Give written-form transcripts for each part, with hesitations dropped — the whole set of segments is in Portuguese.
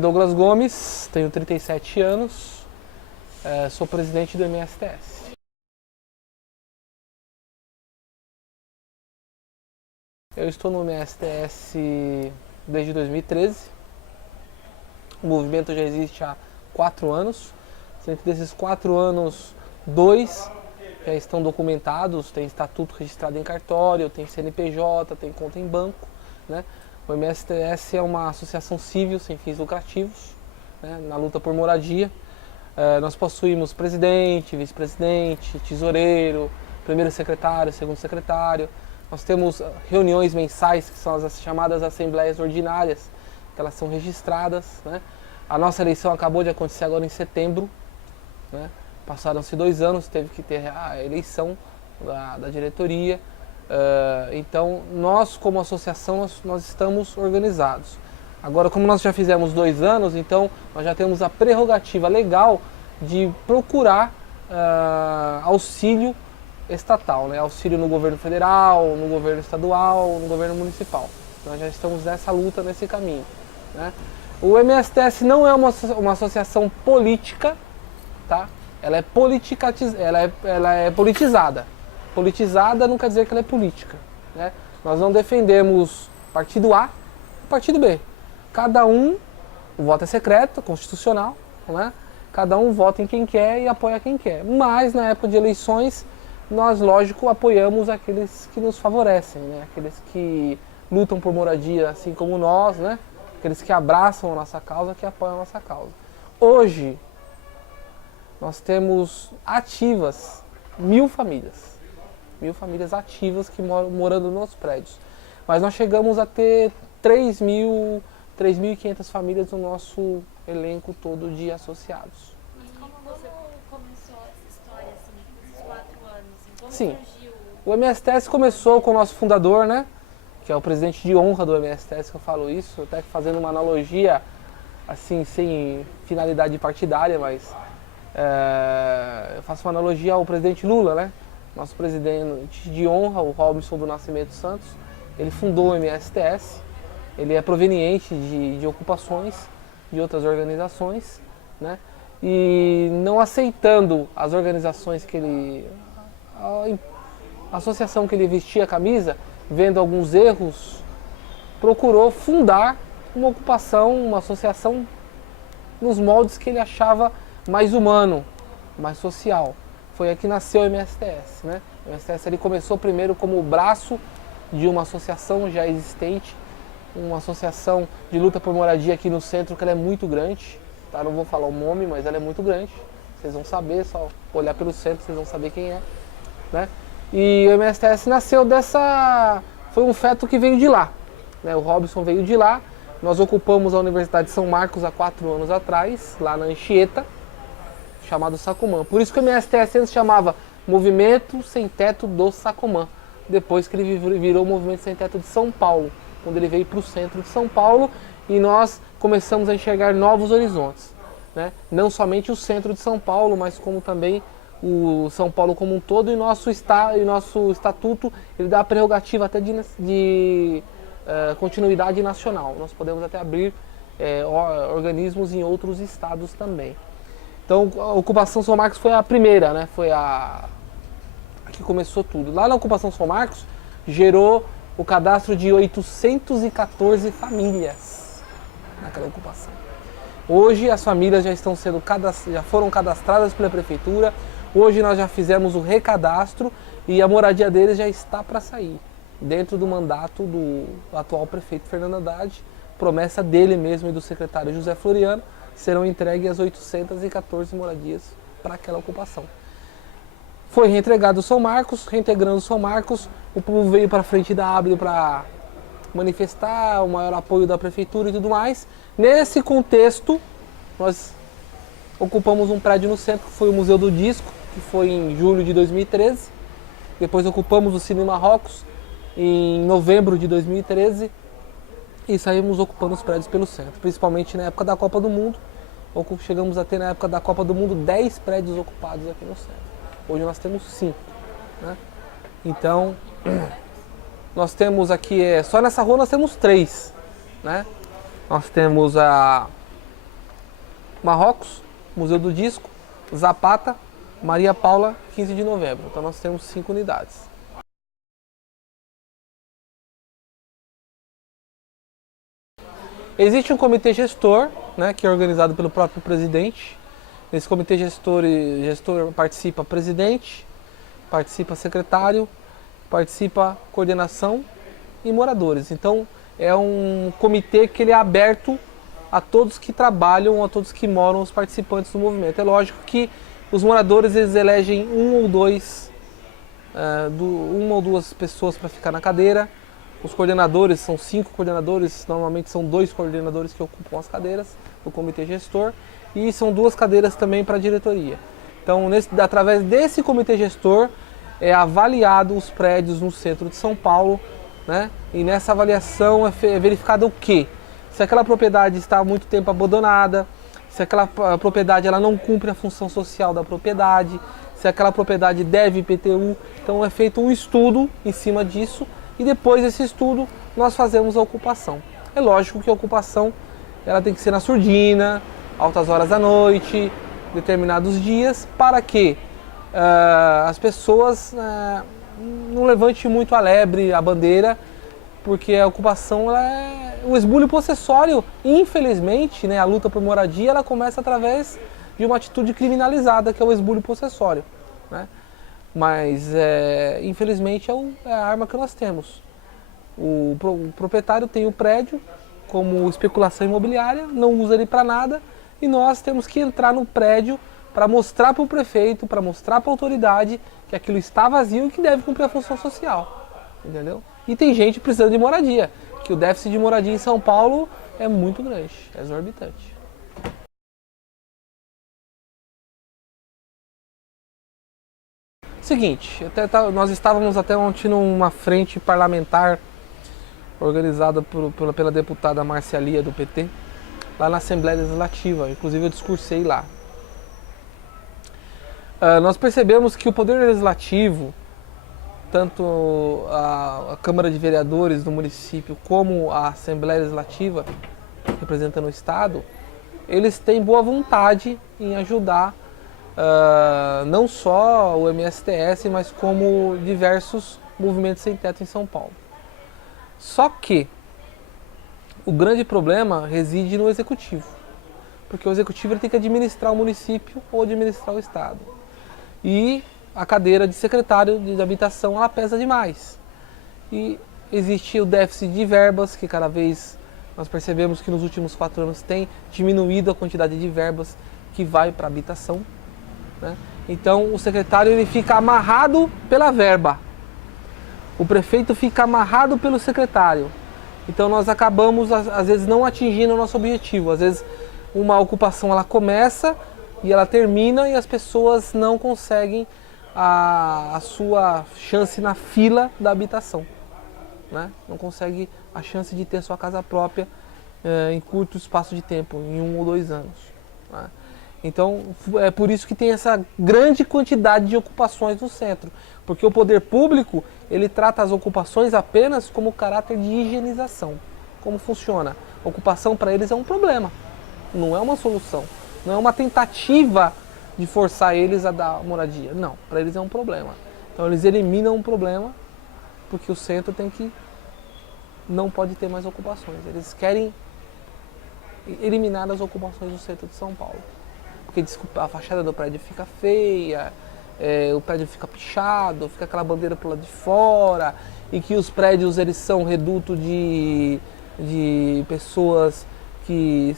Douglas Gomes, tenho 37 anos, sou presidente do MSTS. Eu estou no MSTS desde 2013, o movimento já existe há 4 anos, dentro desses 4 anos, 2 já estão documentados, tem estatuto registrado em cartório, tem CNPJ, tem conta em banco, né? O MSTS é uma associação civil sem fins lucrativos, né, na luta por moradia. Nós possuímos presidente, vice-presidente, tesoureiro, primeiro secretário, segundo secretário. Nós temos reuniões mensais, que são as chamadas assembleias ordinárias, que elas são registradas, né? A nossa eleição acabou de acontecer agora em setembro, né? Passaram-se 2 anos, teve que ter a eleição da diretoria. Então, nós como associação, nós estamos organizados. Agora, como nós já fizemos 2 anos, então nós já temos a prerrogativa legal de procurar auxílio estatal, né? Auxílio no governo federal, no governo estadual, no governo municipal. Nós já estamos nessa luta, nesse caminho, né? O MSTS não é uma associação política, tá? Ela é politizada. Politizada não quer dizer que ela é política, né? Nós não defendemos partido A e partido B. Cada um, o voto é secreto, constitucional, né? Cada um vota em quem quer e apoia quem quer. Mas na época de eleições, nós, lógico, apoiamos aqueles que nos favorecem, né? Aqueles que lutam por moradia, assim como nós, né? Aqueles que abraçam a nossa causa, que apoiam a nossa causa. Hoje, nós temos ativas 1.000 famílias. 1.000 famílias ativas que moram morando nos prédios. Mas nós chegamos a ter 3.500 famílias no nosso elenco todo de associados. E como você começou essa história, assim, esses 4 anos? Como Sim, surgiu? o MSTS começou com o nosso fundador, né? Que é o presidente de honra do MSTS, que eu falo isso, até fazendo uma analogia, assim, sem finalidade partidária, mas eu faço uma analogia ao presidente Lula, né? Nosso presidente de honra, o Robson do Nascimento Santos, ele fundou o MSTS, ele é proveniente de ocupações de outras organizações, né? E não aceitando as organizações que a associação que ele vestia a camisa, vendo alguns erros, procurou fundar uma ocupação, uma associação nos moldes que ele achava mais humano, mais social. Foi aqui que nasceu o MSTS, né? O MSTS ele começou primeiro como o braço de uma associação já existente, uma associação de luta por moradia aqui no centro, que ela é muito grande, tá? Não vou falar o nome, mas ela é muito grande. Vocês vão saber, só olhar pelo centro, vocês vão saber quem é, né? E o MSTS nasceu foi um feto que veio de lá, né? O Robson veio de lá. Nós ocupamos a Universidade de São Marcos há 4 anos atrás, lá na Anchieta, chamado Sacomã. Por isso que o MSTS antes chamava Movimento Sem Teto do Sacomã, depois que ele virou o Movimento Sem Teto de São Paulo, quando ele veio para o centro de São Paulo e nós começamos a enxergar novos horizontes, né? Não somente o centro de São Paulo, mas como também o São Paulo como um todo, e nosso estatuto ele dá a prerrogativa até de continuidade nacional. Nós podemos até abrir organismos em outros estados também. Então a Ocupação São Marcos foi a primeira, né? Foi a que começou tudo. Lá na Ocupação São Marcos gerou o cadastro de 814 famílias naquela ocupação. Hoje as famílias já foram cadastradas pela prefeitura. Hoje nós já fizemos o recadastro e a moradia deles já está para sair. Dentro do mandato do atual prefeito Fernando Haddad, promessa dele mesmo e do secretário José Floriano, serão entregues as 814 moradias para aquela ocupação. Foi reentregado o São Marcos, reintegrando o São Marcos, o povo veio para frente da ABRE para manifestar o maior apoio da prefeitura e tudo mais. Nesse contexto, nós ocupamos um prédio no centro, que foi o Museu do Disco, que foi em julho de 2013. Depois ocupamos o Cine Marrocos em novembro de 2013 e saímos ocupando os prédios pelo centro, principalmente na época da Copa do Mundo. Chegamos a ter na época da Copa do Mundo 10 prédios ocupados aqui no centro. Hoje nós temos 5, né? Então, nós temos aqui, só nessa rua nós temos 3, né? Nós temos Marrocos, Museu do Disco, Zapata, Maria Paula, 15 de novembro. Então nós temos 5 unidades. Existe um comitê gestor, né, que é organizado pelo próprio presidente. Nesse comitê gestor participa presidente, participa secretário, participa coordenação e moradores. Então é um comitê que ele é aberto a todos que trabalham, a todos que moram, os participantes do movimento. É lógico que os moradores eles elegem uma ou duas pessoas para ficar na cadeira. Os coordenadores, são 5 coordenadores, normalmente são 2 coordenadores que ocupam as cadeiras do comitê gestor e são 2 cadeiras também para a diretoria. Então, através desse comitê gestor, é avaliado os prédios no centro de São Paulo, né? E nessa avaliação é verificado o quê? Se aquela propriedade está há muito tempo abandonada, se aquela propriedade ela não cumpre a função social da propriedade, se aquela propriedade deve IPTU. Então é feito um estudo em cima disso e depois desse estudo nós fazemos a ocupação. É lógico que a ocupação ela tem que ser na surdina, altas horas da noite, determinados dias, para que as pessoas não levantem muito a lebre, a bandeira, porque a ocupação o esbulho possessório, infelizmente, né, a luta por moradia, ela começa através de uma atitude criminalizada, que é o esbulho possessório, né? Mas, infelizmente, é a arma que nós temos. O proprietário tem o prédio como especulação imobiliária, não usa ele para nada, e nós temos que entrar no prédio para mostrar para o prefeito, para mostrar para a autoridade que aquilo está vazio e que deve cumprir a função social, entendeu? E tem gente precisando de moradia, que o déficit de moradia em São Paulo é muito grande, é exorbitante. Seguinte, nós estávamos até ontem numa frente parlamentar organizada pela deputada Márcia Lia, do PT, lá na Assembleia Legislativa, inclusive eu discursei lá. Nós percebemos que o Poder Legislativo, tanto a Câmara de Vereadores do município como a Assembleia Legislativa, representando o Estado, eles têm boa vontade em ajudar não só o MSTS, mas como diversos movimentos sem teto em São Paulo. Só que o grande problema reside no Executivo, porque o Executivo ele tem que administrar o município ou administrar o Estado. E a cadeira de secretário de habitação ela pesa demais. E existe o déficit de verbas, que cada vez nós percebemos que nos últimos 4 anos tem diminuído a quantidade de verbas que vai para a habitação, né? Então o secretário ele fica amarrado pela verba, o prefeito fica amarrado pelo secretário. Então nós acabamos às vezes não atingindo o nosso objetivo. Às vezes uma ocupação ela começa e ela termina e as pessoas não conseguem a sua chance na fila da habitação, né? Não consegue a chance de ter sua casa própria em curto espaço de tempo, em 1 ou 2 anos, né? Então é por isso que tem essa grande quantidade de ocupações no centro, porque o poder público ele trata as ocupações apenas como caráter de higienização. Como funciona? A ocupação para eles é um problema, não é uma solução, não é uma tentativa de forçar eles a dar moradia. Não, para eles é um problema. Então eles eliminam um problema porque o centro não pode ter mais ocupações. Eles querem eliminar as ocupações do centro de São Paulo. Porque a fachada do prédio fica feia, o prédio fica pichado, fica aquela bandeira pro lado de fora, e que os prédios eles são reduto de pessoas que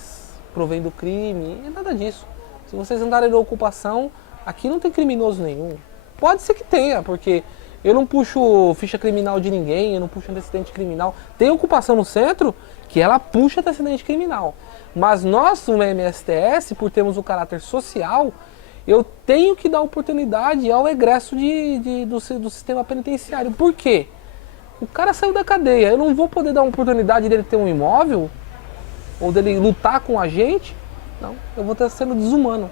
provém do crime, e nada disso. Se vocês andarem na ocupação, aqui não tem criminoso nenhum. Pode ser que tenha, porque eu não puxo ficha criminal de ninguém, eu não puxo antecedente criminal. Tem ocupação no centro que ela puxa antecedente criminal. Mas nós, no MSTS, por termos o caráter social, eu tenho que dar oportunidade ao egresso do sistema penitenciário. Por quê? O cara saiu da cadeia, eu não vou poder dar uma oportunidade dele ter um imóvel, ou dele lutar com a gente. Não, eu vou estar sendo desumano.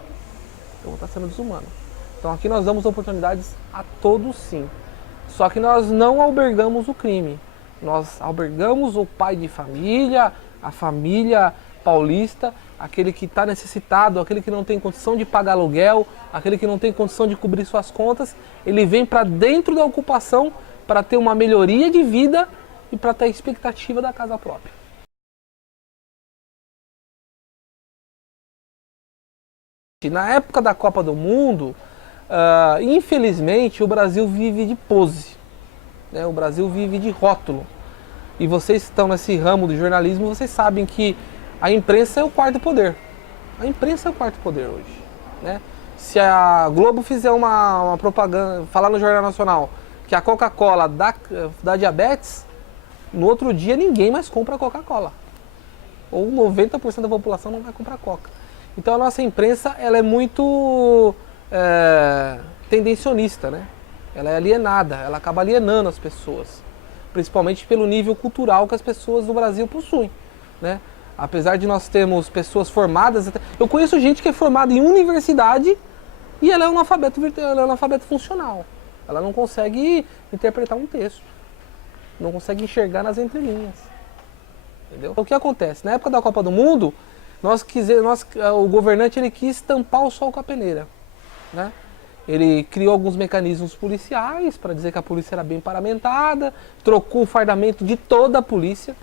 Então aqui nós damos oportunidades a todos sim. Só que nós não albergamos o crime. Nós albergamos o pai de família, a família paulista, aquele que está necessitado, aquele que não tem condição de pagar aluguel, aquele que não tem condição de cobrir suas contas, ele vem para dentro da ocupação para ter uma melhoria de vida e para ter a expectativa da casa própria. Na época da Copa do Mundo, infelizmente o Brasil vive de pose, né? O Brasil vive de rótulo. E vocês que estão nesse ramo do jornalismo, vocês sabem que a imprensa é o quarto poder. A imprensa é o quarto poder hoje, né? Se a Globo fizer uma propaganda, falar no Jornal Nacional que a Coca-Cola dá diabetes, no outro dia ninguém mais compra Coca-Cola. Ou 90% da população não vai comprar Coca. Então a nossa imprensa ela é muito tendencionista, né? Ela é alienada, ela acaba alienando as pessoas. Principalmente pelo nível cultural que as pessoas do Brasil possuem, né? Apesar de nós termos pessoas formadas, eu conheço gente que é formada em universidade e ela é analfabeto funcional. Ela não consegue interpretar um texto, não consegue enxergar nas entrelinhas. Entendeu? O que acontece? Na época da Copa do Mundo, o governante ele quis tampar o sol com a peneira, né? Ele criou alguns mecanismos policiais para dizer que a polícia era bem paramentada, trocou o fardamento de toda a polícia.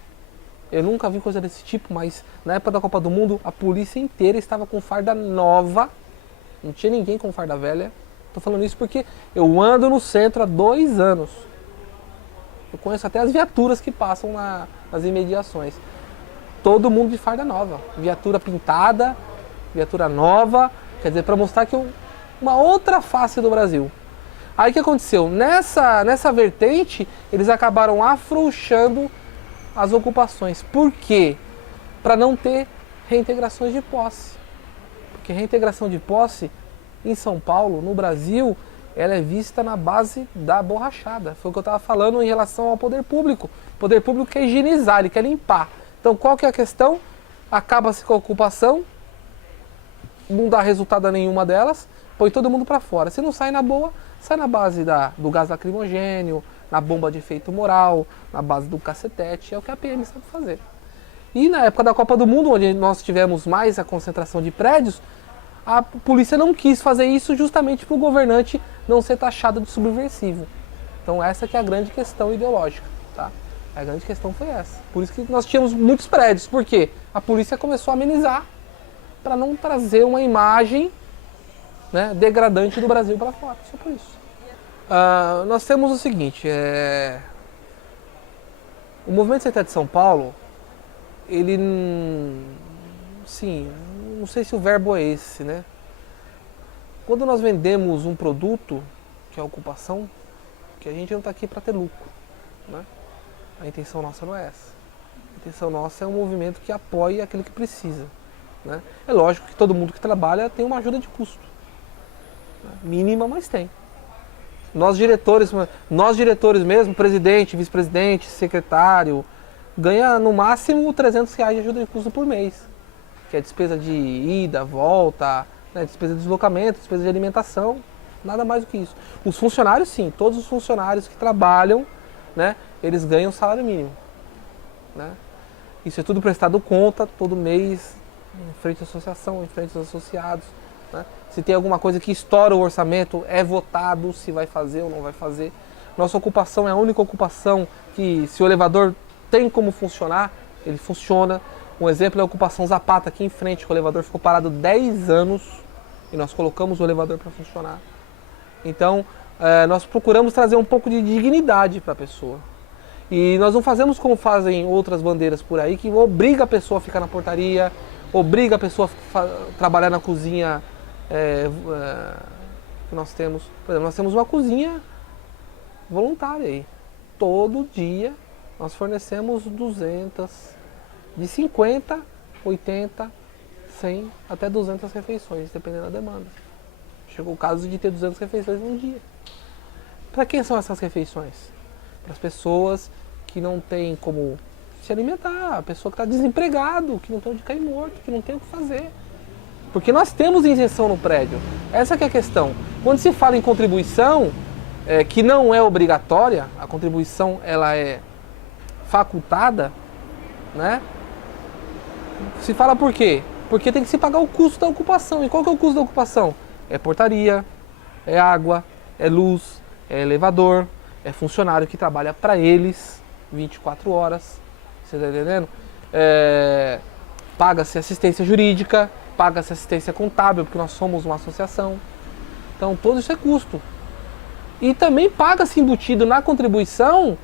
Eu nunca vi coisa desse tipo, mas na época da Copa do Mundo a polícia inteira estava com farda nova, não tinha ninguém com farda velha. Estou falando isso porque eu ando no centro há 2 anos. Eu conheço até as viaturas que passam nas imediações. Todo mundo de farda nova, viatura pintada, viatura nova, quer dizer, para mostrar que uma outra face do Brasil. Aí o que aconteceu? Nessa vertente, eles acabaram afrouxando as ocupações. Por quê? Para não ter reintegrações de posse. Porque reintegração de posse em São Paulo, no Brasil, ela é vista na base da borrachada. Foi o que eu estava falando em relação ao poder público. O poder público quer higienizar, ele quer limpar. Então qual que é a questão? Acaba-se com a ocupação, não dá resultado a nenhuma delas, põe todo mundo para fora. Se não sai na boa, sai na base do gás lacrimogênio, na bomba de efeito moral, na base do cacetete, é o que a PM sabe fazer. E na época da Copa do Mundo, onde nós tivemos mais a concentração de prédios, a polícia não quis fazer isso justamente para o governante não ser taxado de subversivo. Então essa que é a grande questão ideológica, tá? A grande questão foi essa. Por isso que nós tínhamos muitos prédios. Por quê? A polícia começou a amenizar para não trazer uma imagem, né, degradante do Brasil para fora. Só por isso. Nós temos o seguinte, o Movimento Sem Teto de São Paulo, ele, sim, não sei se o verbo é esse, né? Quando nós vendemos um produto, que é a ocupação, que a gente não está aqui para ter lucro, né? A intenção nossa não é essa. A intenção nossa é um movimento que apoie aquele que precisa, né? É lógico que todo mundo que trabalha tem uma ajuda de custo, né? Mínima, mas tem. Nós diretores mesmo, presidente, vice-presidente, secretário, ganha no máximo R$300 de ajuda de custo por mês, que é despesa de ida, volta, né, despesa de deslocamento, despesa de alimentação, nada mais do que isso. Os funcionários, sim, todos os funcionários que trabalham, né, eles ganham salário mínimo, né? Isso é tudo prestado conta todo mês, em frente à associação, em frente aos associados, né? Se tem alguma coisa que estoura o orçamento, é votado se vai fazer ou não vai fazer. Nossa ocupação é a única ocupação que, se o elevador tem como funcionar, ele funciona. Um exemplo é a ocupação Zapata, aqui em frente, que o elevador ficou parado 10 anos e nós colocamos o elevador para funcionar. Então, nós procuramos trazer um pouco de dignidade para a pessoa. E nós não fazemos como fazem outras bandeiras por aí, que obriga a pessoa a ficar na portaria, obriga a pessoa a trabalhar na cozinha que nós temos. Por exemplo, nós temos uma cozinha voluntária aí. Todo dia nós fornecemos 200, de 50, 80, 100 até 200 refeições, dependendo da demanda. Chegou o caso de ter 200 refeições num dia. Para quem são essas refeições? Para as pessoas que não têm como se alimentar, a pessoa que está desempregado, que não tem onde cair morto, que não tem o que fazer. Porque nós temos isenção no prédio. Essa que é a questão. Quando se fala em contribuição, que não é obrigatória, a contribuição ela é facultada, né? Se fala por quê? Porque tem que se pagar o custo da ocupação. E qual que é o custo da ocupação? É portaria, é água, é luz, é elevador, é funcionário que trabalha para eles 24 horas. Você tá entendendo? Paga-se assistência jurídica, paga-se assistência contábil, porque nós somos uma associação. Então, todo isso é custo. E também paga-se embutido na contribuição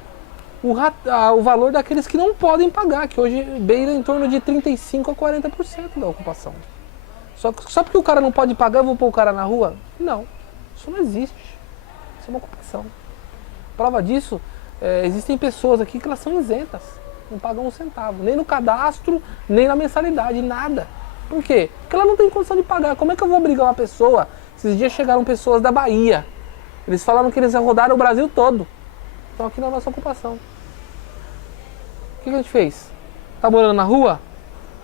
o valor daqueles que não podem pagar, que hoje beira em torno de 35% a 40% da ocupação. Só porque o cara não pode pagar, eu vou pôr o cara na rua? Não, isso não existe. Isso é uma ocupação. Prova disso, existem pessoas aqui que elas são isentas, não pagam um centavo, nem no cadastro, nem na mensalidade, nada. Por quê? Porque ela não tem condição de pagar. Como é que eu vou obrigar uma pessoa? Esses dias chegaram pessoas da Bahia, eles falaram que eles rodaram o Brasil todo. Estão aqui na nossa ocupação. O que a gente fez? Tá morando na rua?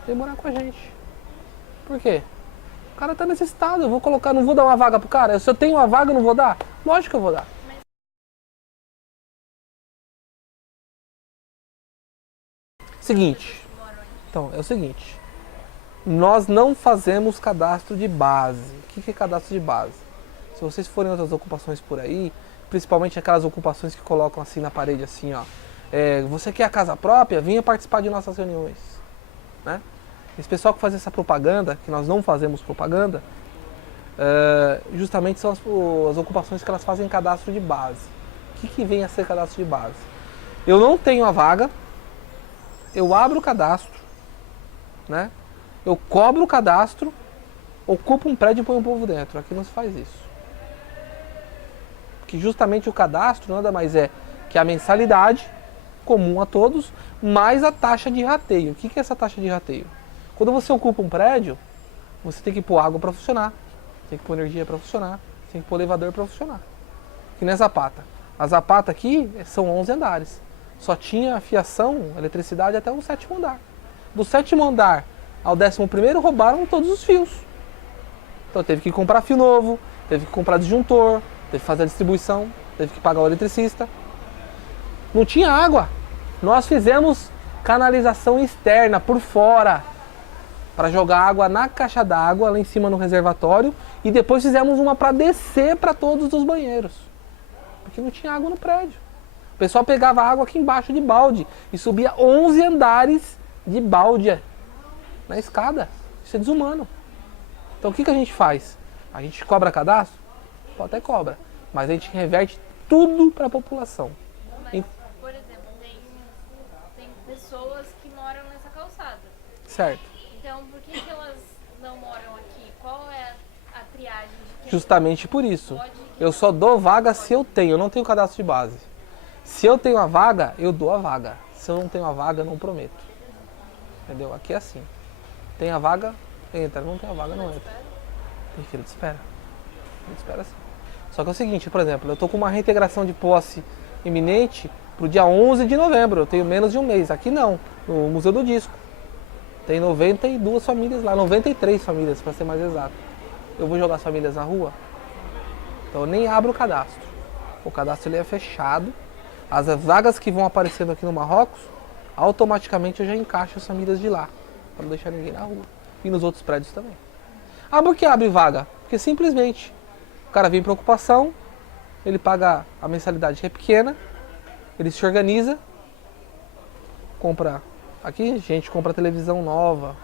Vem morar com a gente. Por quê? O cara tá necessitado, eu vou colocar, não vou dar uma vaga pro cara. Se eu tenho uma vaga, eu não vou dar? Lógico que eu vou dar. Seguinte. Então, é o seguinte. Nós não fazemos cadastro de base. O que é cadastro de base? Se vocês forem outras ocupações por aí, principalmente aquelas ocupações que colocam assim na parede, assim, ó. Você quer a casa própria? Venha participar de nossas reuniões. Né? Esse pessoal que faz essa propaganda, que nós não fazemos propaganda, justamente são as ocupações que elas fazem cadastro de base. O que vem a ser cadastro de base? Eu não tenho a vaga, eu abro o cadastro, né? Eu cobro o cadastro, ocupo um prédio e põe um povo dentro. Aqui não se faz isso. Porque justamente o cadastro nada mais é que a mensalidade comum a todos, mais a taxa de rateio. O que é essa taxa de rateio? Quando você ocupa um prédio, você tem que pôr água para funcionar, tem que pôr energia para funcionar, tem que pôr elevador para funcionar. Que nem a Zapata. A Zapata aqui são 11 andares. Só tinha fiação, eletricidade até o 7º andar. Do 7º andar ao 11º roubaram todos os fios. Então teve que comprar fio novo, teve que comprar disjuntor, teve que fazer a distribuição, teve que pagar o eletricista. Não tinha água. Nós fizemos canalização externa por fora para jogar água na caixa d'água lá em cima no reservatório e depois fizemos uma para descer para todos os banheiros. Porque não tinha água no prédio. O pessoal pegava água aqui embaixo de balde e subia 11 andares de balde na escada. Isso é desumano. Então o que a gente faz? A gente cobra cadastro? Pode até cobra, mas a gente reverte tudo para a população. Mas, por exemplo, tem pessoas que moram nessa calçada. Certo. Então, por que elas não moram aqui? Qual é a triagem de quem Justamente por isso. Eu só dou vaga se eu tenho, eu não tenho cadastro de base. Se eu tenho a vaga, eu dou a vaga. Se eu não tenho a vaga, eu não prometo. Entendeu? Aqui é assim. Tem a vaga, entra. Não tem a vaga, não entra. Tem fila de espera. Fila de espera sim. Só que é o seguinte, por exemplo, eu tô com uma reintegração de posse iminente pro dia 11 de novembro. Eu tenho menos de um mês. Aqui não, no Museu do Disco. Tem 92 famílias lá, 93 famílias para ser mais exato. Eu vou jogar as famílias na rua? Então eu nem abro o cadastro. O cadastro ele é fechado. As vagas que vão aparecendo aqui no Marrocos, automaticamente eu já encaixo as famílias de lá. Para não deixar ninguém na rua. E nos outros prédios também. Ah, por que abre vaga? Porque simplesmente o cara vem para ocupação, ele paga a mensalidade que é pequena, ele se organiza, compra. Aqui a gente compra televisão nova,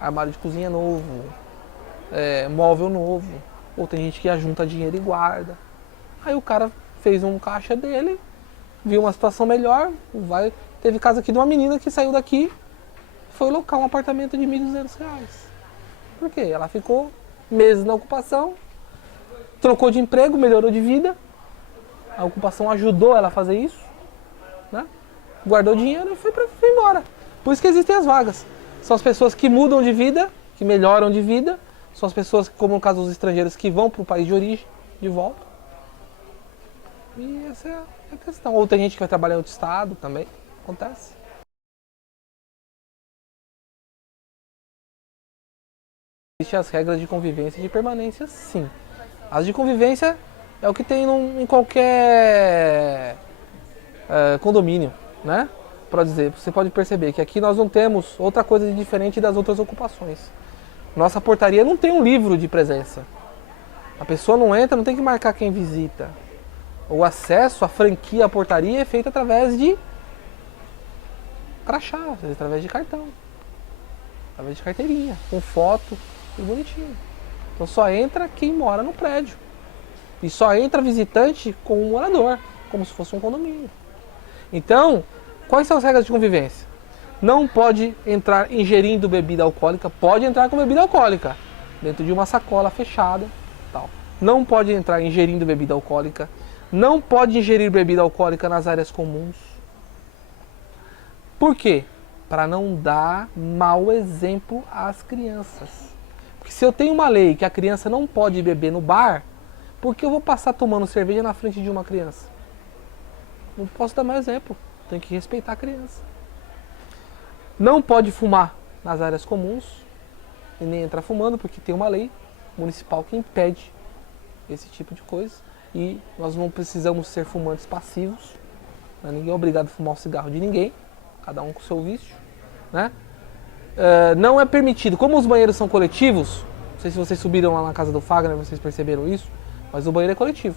armário de cozinha novo, móvel novo. Ou tem gente que ajunta dinheiro e guarda. Aí o cara fez um caixa dele, viu uma situação melhor, teve casa aqui de uma menina que saiu daqui, foi locar um apartamento de R$1.200. Por quê? Ela ficou meses na ocupação, trocou de emprego, melhorou de vida, a ocupação ajudou ela a fazer isso, né? Guardou dinheiro e foi embora. Por isso que existem as vagas. São as pessoas que mudam de vida, que melhoram de vida, são as pessoas, como no caso dos estrangeiros, que vão para o país de origem, de volta. E essa é a questão. Ou tem gente que vai trabalhar em outro estado também, acontece. Existem as regras de convivência e de permanência, sim. As de convivência é o que tem em qualquer condomínio, né? para dizer, você pode perceber que aqui nós não temos outra coisa de diferente das outras ocupações. Nossa portaria não tem um livro de presença. A pessoa não entra, não tem que marcar quem visita. O acesso, a franquia, a portaria é feita através de crachá, através de cartão, através de carteirinha, com foto e bonitinho. Então só entra quem mora no prédio. E só entra visitante com um morador, como se fosse um condomínio. Então, quais são as regras de convivência? Não pode entrar ingerindo bebida alcoólica, pode entrar com bebida alcoólica, dentro de uma sacola fechada, tal. Não pode entrar ingerindo bebida alcoólica, não pode ingerir bebida alcoólica nas áreas comuns. Por quê? Para não dar mau exemplo às crianças. Porque se eu tenho uma lei que a criança não pode beber no bar, por que eu vou passar tomando cerveja na frente de uma criança? Não posso dar mais exemplo. Tem que respeitar a criança. Não pode fumar nas áreas comuns e nem entrar fumando, porque tem uma lei municipal que impede esse tipo de coisa. E nós não precisamos ser fumantes passivos. Ninguém é obrigado a fumar o cigarro de ninguém. Cada um com o seu vício. Né? Não é permitido. Como os banheiros são coletivos, não sei se vocês subiram lá na casa do Fagner, vocês perceberam isso, mas o banheiro é coletivo.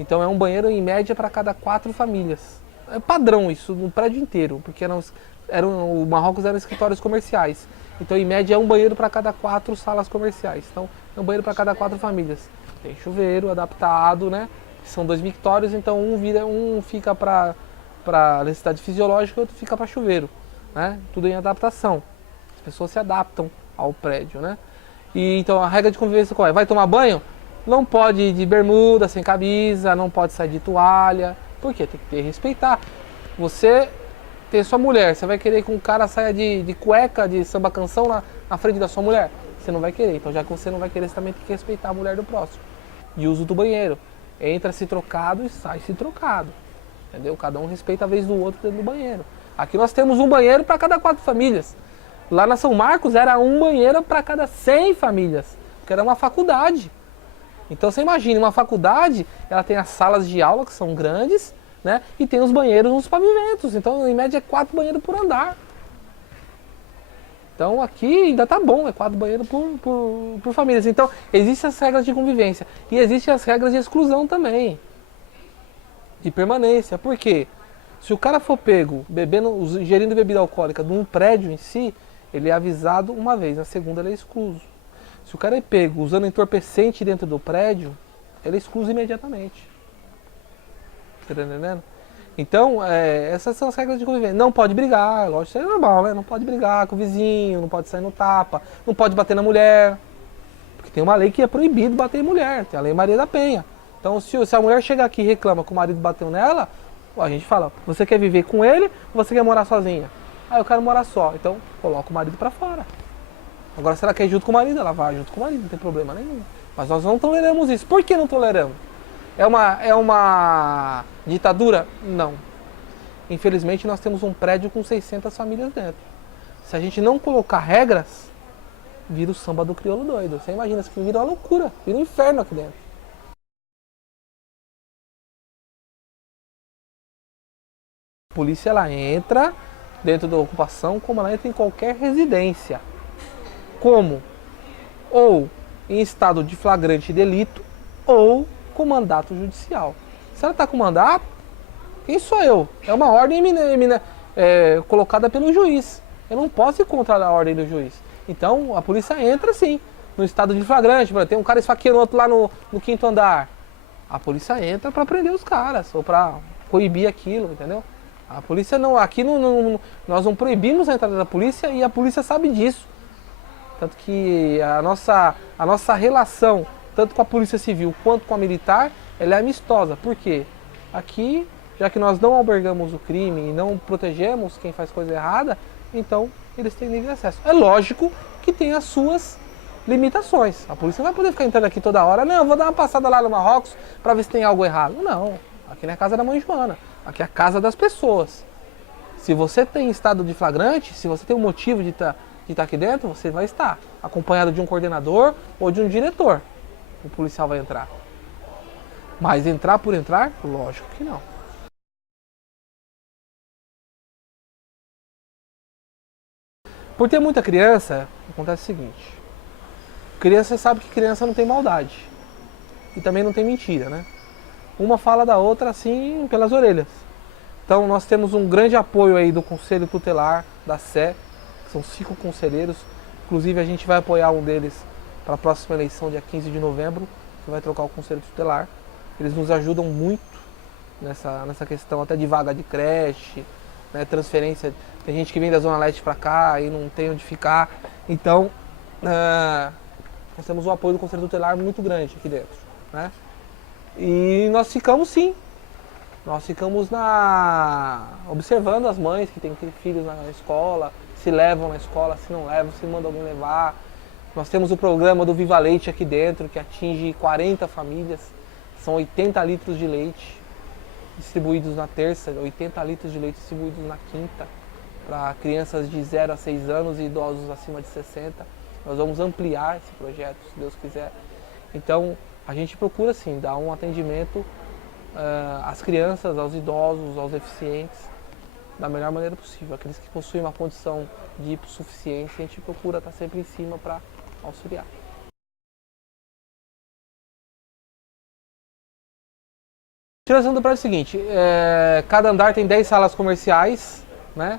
Então é um banheiro em média para cada 4 famílias. É padrão isso no prédio inteiro, porque o Marrocos eram escritórios comerciais. Então em média é um banheiro para cada 4 salas comerciais. Então é um banheiro para cada 4 famílias. Tem chuveiro adaptado, né? São 2 mictórios, então um fica para necessidade fisiológica e outro fica para chuveiro. Né? Tudo em adaptação. As pessoas se adaptam ao prédio, né? E então a regra de convivência qual é? Vai tomar banho? Não pode ir de bermuda, sem camisa, não pode sair de toalha. Por quê? Tem que respeitar. Você tem sua mulher, você vai querer que um cara saia de cueca, de samba canção na frente da sua mulher? Você não vai querer. Então já que você não vai querer, você também tem que respeitar a mulher do próximo. E uso do banheiro. Entra-se trocado e sai-se trocado. Entendeu? Cada um respeita a vez do outro dentro do banheiro. Aqui nós temos um banheiro para cada 4 famílias. Lá na São Marcos era um banheiro para cada 100 famílias. Porque era uma faculdade. Então você imagina, uma faculdade, ela tem as salas de aula que são grandes, né? E tem os banheiros nos pavimentos. Então em média é 4 banheiros por andar. Então aqui ainda tá bom, é 4 banheiros por famílias. Então existem as regras de convivência. E existem as regras de exclusão também. De permanência. Por quê? Se o cara for pego ingerindo bebida alcoólica num prédio em si, ele é avisado uma vez, na segunda ele é excluso. Se o cara é pego usando entorpecente dentro do prédio, ele é excluso imediatamente. Tá entendendo? Então, essas são as regras de convivência. Não pode brigar, lógico, isso é normal, né? Não pode brigar com o vizinho, não pode sair no tapa, não pode bater na mulher. Porque tem uma lei que é proibido bater em mulher, tem a Lei Maria da Penha. Então, se a mulher chegar aqui e reclama que o marido bateu nela, a gente fala, você quer viver com ele ou você quer morar sozinha? Ah, eu quero morar só. Então, coloca o marido pra fora. Agora, se ela quer ir junto com o marido, ela vai junto com o marido, não tem problema nenhum. Mas nós não toleramos isso. Por que não toleramos? É uma ditadura? Não. Infelizmente, nós temos um prédio com 600 famílias dentro. Se a gente não colocar regras, vira o samba do crioulo doido. Você imagina, isso vira uma loucura, vira um inferno aqui dentro. A polícia, ela entra dentro da ocupação como ela entra em qualquer residência. Como? Ou em estado de flagrante delito ou com mandato judicial. Se ela está com mandato, quem sou eu? É uma ordem colocada pelo juiz. Eu não posso ir contra a ordem do juiz. Então a polícia entra sim, no estado de flagrante. Tem um cara esfaqueando outro lá no 5º andar. A polícia entra para prender os caras ou para coibir aquilo, entendeu? A polícia não, aqui nós não proibimos a entrada da polícia e a polícia sabe disso. Tanto que a nossa relação, tanto com a polícia civil quanto com a militar, ela é amistosa. Por quê? Aqui, já que nós não albergamos o crime e não protegemos quem faz coisa errada, então eles têm livre acesso. É lógico que tem as suas limitações. A polícia não vai poder ficar entrando aqui toda hora. Não, eu vou dar uma passada lá no Marrocos para ver se tem algo errado. Não, aqui não é a casa da mãe Joana. Aqui é a casa das pessoas. Se você tem estado de flagrante, se você tem um motivo de estar aqui dentro, você vai estar acompanhado de um coordenador ou de um diretor. O policial vai entrar. Mas entrar por entrar? Lógico que não. Por ter muita criança, acontece o seguinte. Criança sabe que criança não tem maldade. E também não tem mentira, né? Uma fala da outra assim pelas orelhas. Então nós temos um grande apoio aí do Conselho Tutelar, da Sé, que são 5 conselheiros. Inclusive a gente vai apoiar um deles para a próxima eleição, dia 15 de novembro, que vai trocar o Conselho Tutelar. Eles nos ajudam muito nessa questão até de vaga de creche, né, transferência. Tem gente que vem da Zona Leste para cá e não tem onde ficar. Então, nós temos um apoio do Conselho Tutelar muito grande aqui dentro, né? E nós ficamos sim. Nós ficamos observando as mães que têm filhos na escola, se levam na escola, se não levam, se mandam alguém levar. Nós temos o programa do Viva Leite aqui dentro, que atinge 40 famílias. São 80 litros de leite distribuídos na terça, 80 litros de leite distribuídos na quinta, para crianças de 0 a 6 anos e idosos acima de 60. Nós vamos ampliar esse projeto, se Deus quiser. Então, a gente procura, sim, dar um atendimento às crianças, aos idosos, aos deficientes, da melhor maneira possível. Aqueles que possuem uma condição de hipossuficiência, a gente procura estar sempre em cima para auxiliar. A situação do prédio é o seguinte, cada andar tem 10 salas comerciais, né?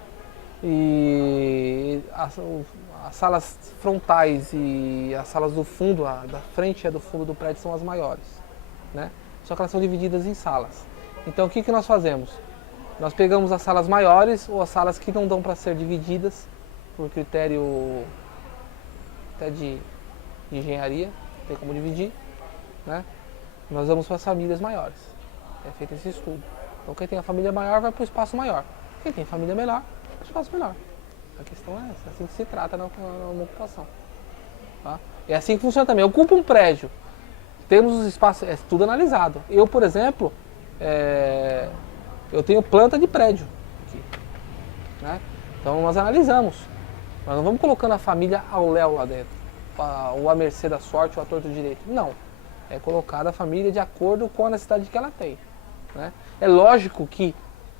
E as salas frontais e as salas do fundo, da frente e do fundo do prédio são as maiores, né? Só que elas são divididas em salas. Então o que nós fazemos? Nós pegamos as salas maiores ou as salas que não dão para ser divididas por critério até de engenharia, não tem como dividir, né? Nós vamos para as famílias maiores. É feito esse estudo. Então quem tem a família maior vai para o espaço maior. Quem tem família menor, vai para o espaço menor. A questão é essa, é assim que se trata na ocupação. Tá? É assim que funciona também. Ocupa um prédio, temos os espaços, é tudo analisado. Eu, por exemplo, eu tenho planta de prédio aqui, né? Então nós analisamos. Nós não vamos colocando a família ao léu lá dentro, ou à mercê da sorte ou à torto direito. Não. É colocada a família de acordo com a necessidade que ela tem, né? É lógico que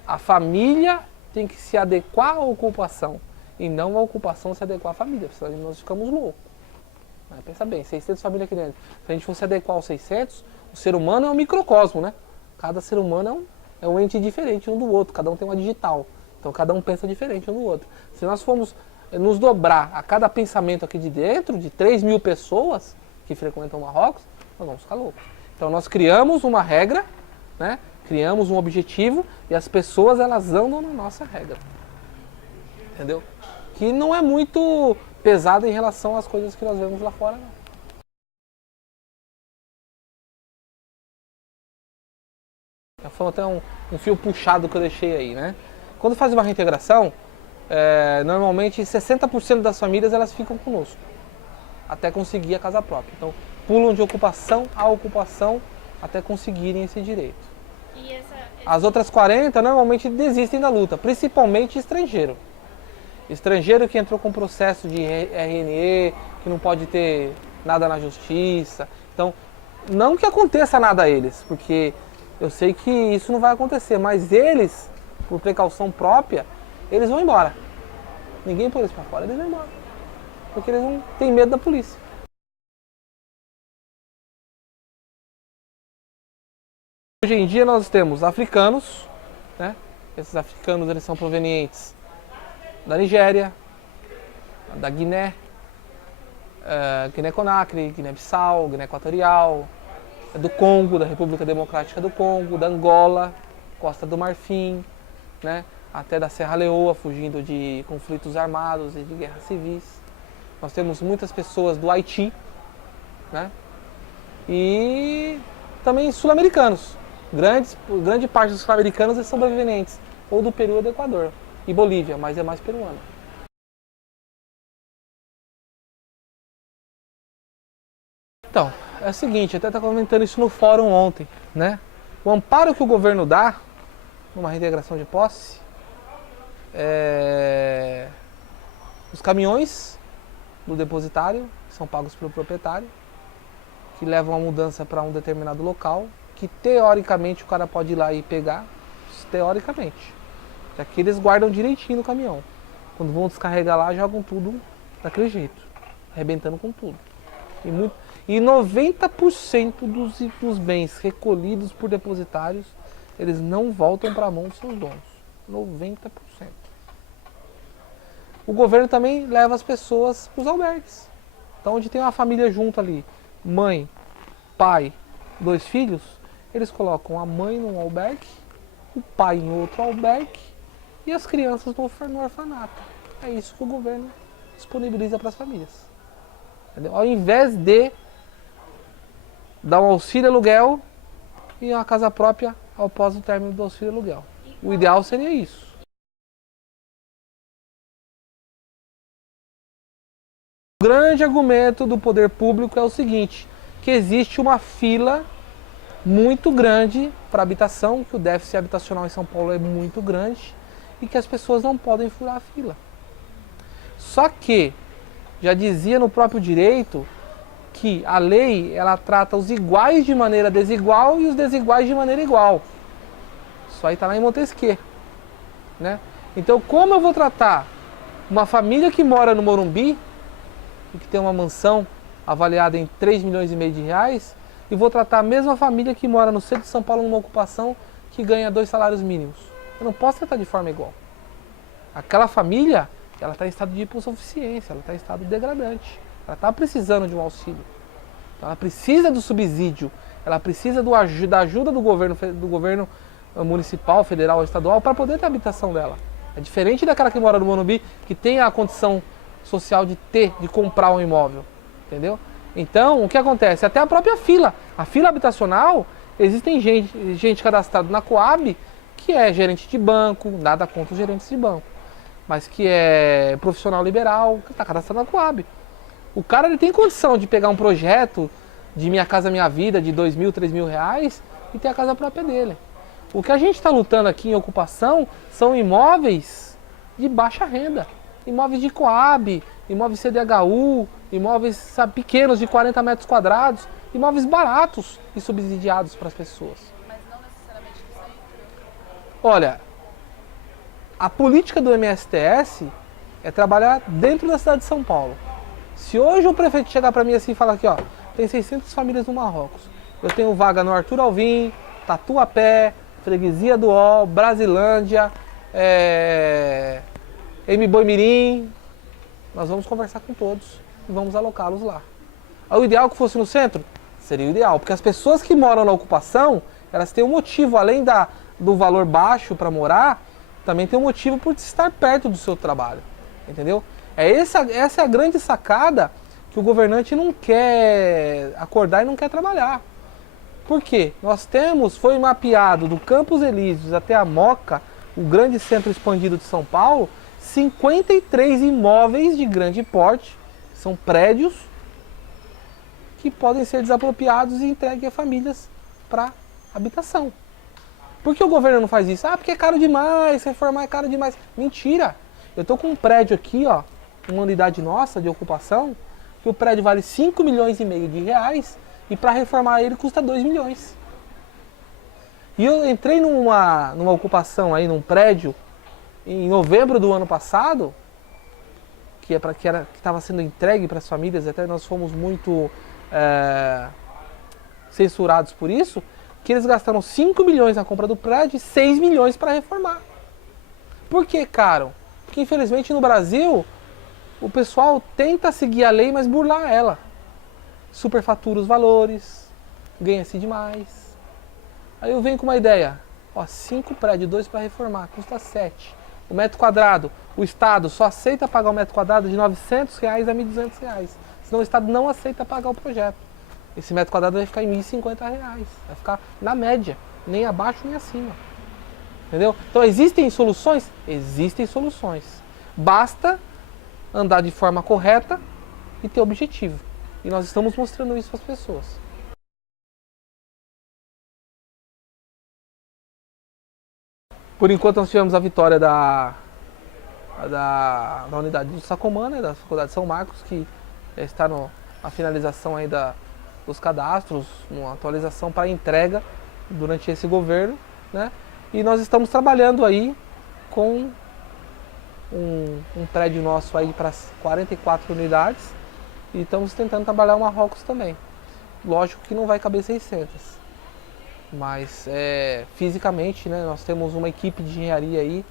a família tem que se adequar à ocupação e não a ocupação se adequar à família, senão nós ficamos loucos. Pensa bem, 600 famílias aqui dentro. Se a gente fosse adequar aos 600, o ser humano é um microcosmo, né? Cada ser humano é um ente diferente um do outro, cada um tem uma digital. Então cada um pensa diferente um do outro. Se nós formos nos dobrar a cada pensamento aqui de dentro, de 3 mil pessoas que frequentam Marrocos, nós vamos ficar loucos. Então nós criamos uma regra, né? Criamos um objetivo e as pessoas elas andam na nossa regra. Entendeu? Que não é muito pesada em relação às coisas que nós vemos lá fora, não. Foi até um fio puxado que eu deixei aí, né? Quando faz uma reintegração, normalmente 60% das famílias elas ficam conosco, até conseguir a casa própria. Então, pulam de ocupação a ocupação até conseguirem esse direito. As outras 40 normalmente desistem da luta, principalmente estrangeiro. Estrangeiro que entrou com processo de RNE, que não pode ter nada na justiça. Então, não que aconteça nada a eles, porque eu sei que isso não vai acontecer, mas eles, por precaução própria, eles vão embora. Ninguém põe eles pra fora, eles vão embora. Porque eles não têm medo da polícia. Hoje em dia nós temos africanos, né? Esses africanos eles são provenientes da Nigéria, da Guiné, Guiné-Conakry, Guiné-Bissau, Guiné Equatorial, do Congo, da República Democrática do Congo, da Angola, Costa do Marfim, né? Até da Serra Leoa, fugindo de conflitos armados e de guerras civis. Nós temos muitas pessoas do Haiti, né? E também sul-americanos. Grande parte dos sul-americanos são provenientes ou do Peru ou do Equador. E Bolívia, mas é mais peruano. Então, é o seguinte, eu até estava comentando isso no fórum ontem, né? O amparo que o governo dá numa reintegração de posse, os caminhões do depositário são pagos pelo proprietário, que levam a mudança para um determinado local, que teoricamente o cara pode ir lá e pegar, teoricamente. Já que eles guardam direitinho no caminhão. Quando vão descarregar lá, jogam tudo daquele jeito, arrebentando com tudo. E 90% dos bens recolhidos por depositários, eles não voltam para a mão dos seus donos. 90%. O governo também leva as pessoas para os albergues. Então, onde tem uma família junto ali, mãe, pai, 2 filhos, eles colocam a mãe num albergue, o pai em outro albergue e as crianças no orfanato. É isso que o governo disponibiliza para as famílias. Entendeu? Ao invés de dar um auxílio aluguel e uma casa própria após o término do auxílio aluguel. O ideal seria isso. O grande argumento do poder público é o seguinte, que existe uma fila muito grande para habitação, que o déficit habitacional em São Paulo é muito grande e que as pessoas não podem furar a fila. Só que, já dizia no próprio direito, que a lei ela trata os iguais de maneira desigual e os desiguais de maneira igual. Isso aí está lá em Montesquieu, né? Então, como eu vou tratar uma família que mora no Morumbi e que tem uma mansão avaliada em 3 milhões e meio de reais, e vou tratar a mesma família que mora no centro de São Paulo numa ocupação que ganha 2 salários mínimos? Eu não posso tratar de forma igual. Aquela família, ela está em estado de hipossuficiência, ela está em estado degradante. Ela está precisando de um auxílio. Então, ela precisa do subsídio, ela precisa da ajuda do governo municipal, federal ou estadual para poder ter a habitação dela. É diferente daquela que mora no Morumbi, que tem a condição social de comprar um imóvel. Entendeu? Então, o que acontece? Até a própria fila. A fila habitacional, existem gente cadastrada na Coab que é gerente de banco, nada contra os gerentes de banco, mas que é profissional liberal, que está cadastrado na Coab. O cara ele tem condição de pegar um projeto de Minha Casa Minha Vida de 2 mil, 3 mil reais e ter a casa própria dele. O que a gente está lutando aqui em ocupação são imóveis de baixa renda. Imóveis de Coab, imóveis CDHU, imóveis pequenos de 40 metros quadrados, imóveis baratos e subsidiados para as pessoas. Mas não necessariamente no centro. Olha, a política do MSTS é trabalhar dentro da cidade de São Paulo. Se hoje o prefeito chegar para mim assim e falar aqui, ó, tem 600 famílias no Marrocos, eu tenho vaga no Arthur Alvim, Tatuapé, Freguesia do Ó, Brasilândia, Boimirim, nós vamos conversar com todos e vamos alocá-los lá. O ideal que fosse no centro? Seria o ideal, porque as pessoas que moram na ocupação, elas têm um motivo, além do valor baixo para morar, também tem um motivo por estar perto do seu trabalho, entendeu? Essa é a grande sacada que o governante não quer acordar e não quer trabalhar. Por quê? Foi mapeado do Campos Elíseos até a Moca, o grande centro expandido de São Paulo, 53 imóveis de grande porte, são prédios que podem ser desapropriados e entregues a famílias para habitação. Por que o governo não faz isso? Ah, porque é caro demais, reformar é caro demais. Mentira! Eu estou com um prédio aqui, ó, uma unidade nossa de ocupação, que o prédio vale 5 milhões e meio de reais e para reformar ele custa 2 milhões. E eu entrei numa ocupação aí, num prédio, em novembro do ano passado, que estava sendo entregue para as famílias, até nós fomos muito censurados por isso, que eles gastaram 5 milhões na compra do prédio e 6 milhões para reformar. Por que caro? Porque infelizmente no Brasil, o pessoal tenta seguir a lei, mas burlar ela. Superfatura os valores, ganha-se demais. Aí eu venho com uma ideia, ó, 5 prédios, 2 para reformar, custa 7. O metro quadrado, o Estado só aceita pagar o metro quadrado de R$ 900 a R$ 1.200. Senão o Estado não aceita pagar o projeto. Esse metro quadrado vai ficar em R$ 1.050. Vai ficar na média, nem abaixo nem acima. Entendeu? Então existem soluções? Existem soluções. Basta andar de forma correta e ter objetivo. E nós estamos mostrando isso para as pessoas. Por enquanto nós tivemos a vitória da unidade do Sacomã, né, da Faculdade de São Marcos, que está na finalização aí dos cadastros, uma atualização para entrega durante esse governo, né? E nós estamos trabalhando aí com um prédio nosso aí para 44 unidades e estamos tentando trabalhar o Marrocos também. Lógico que não vai caber 600, mas fisicamente, né, nós temos uma equipe de engenharia aí,